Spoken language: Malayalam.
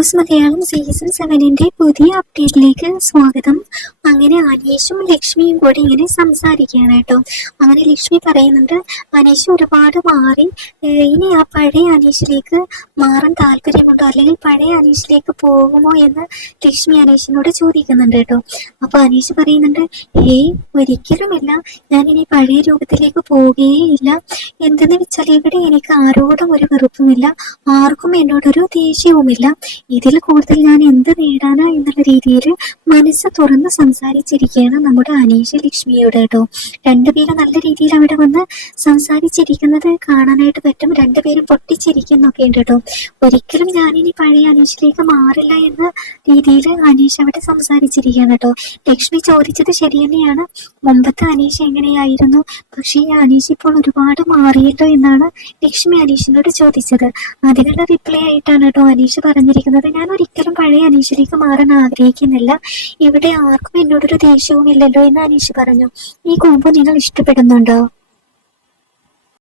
ന്യൂസ് മലയാളം സീസൺ സെവനിന്റെ പുതിയ അപ്ഡേറ്റിലേക്ക് സ്വാഗതം. അങ്ങനെ അനീഷും ലക്ഷ്മിയും കൂടി ഇങ്ങനെ സംസാരിക്കുകയാണ് കേട്ടോ. അങ്ങനെ ലക്ഷ്മി പറയുന്നുണ്ട് അനീഷ് ഒരുപാട് മാറി. ഇനി ആ പഴയ അനീഷിലേക്ക് മാറാൻ താല്പര്യമുണ്ടോ? അല്ലെങ്കിൽ പഴയ അനീഷിലേക്ക് പോകുമോ എന്ന് ലക്ഷ്മി അനീഷിനോട് ചോദിക്കുന്നുണ്ട് കേട്ടോ. അപ്പൊ അനീഷ് പറയുന്നുണ്ട് ഏയ് ഒരിക്കലുമില്ല. ഞാൻ ഇനി പഴയ രൂപത്തിലേക്ക് പോവുകയേയില്ല. എന്തെന്ന് വെച്ചാൽ ഇവിടെ എനിക്ക് ആരോടും ഒരു വെറുപ്പുമില്ല. ആർക്കും എന്നോടൊരു ദേഷ്യവുമില്ല. ഇതിൽ കൂടുതൽ ഞാൻ എന്ത് നേടാനാ എന്നുള്ള രീതിയിൽ മനസ്സ് തുറന്ന് സംസാരിച്ചിരിക്കുകയാണ് നമ്മുടെ അനീഷ ലക്ഷ്മിയോട് കേട്ടോ. രണ്ടുപേരും നല്ല രീതിയിൽ അവിടെ വന്ന് സംസാരിച്ചിരിക്കുന്നത് കാണാനായിട്ട് പറ്റും. രണ്ടുപേരും പൊട്ടിച്ചിരിക്കുന്നൊക്കെ ഉണ്ട് കേട്ടോ. ഒരിക്കലും ഞാനിനി പഴയ അനീഷിലേക്ക് മാറില്ല എന്ന രീതിയിൽ അനീഷ് അവിടെ സംസാരിച്ചിരിക്കുകയാണ് കേട്ടോ. ലക്ഷ്മി ചോദിച്ചത് ശരി തന്നെയാണ്. മുമ്പത്തെ അനീഷ എങ്ങനെയായിരുന്നു? പക്ഷേ ഈ അനീഷ് ഇപ്പോൾ ഒരുപാട് മാറിയല്ലോ എന്നാണ് ലക്ഷ്മി അനീഷിനോട് ചോദിച്ചത്. അതിനുള്ള റിപ്ലൈ ആയിട്ടാണ് കേട്ടോ അനീഷ് പറഞ്ഞിരിക്കുന്നത്. ഞാൻ ഒരിക്കലും പഴയ അനീഷിലേക്ക് മാറാൻ ആഗ്രഹിക്കുന്നില്ല. ഇവിടെ ആർക്കും എന്നോടൊരു ദേഷ്യവും ഇല്ലല്ലോ എന്ന് അനീഷ് പറഞ്ഞു. ഈ കൊമ്പ് നിങ്ങൾ ഇഷ്ടപ്പെടുന്നുണ്ടോ?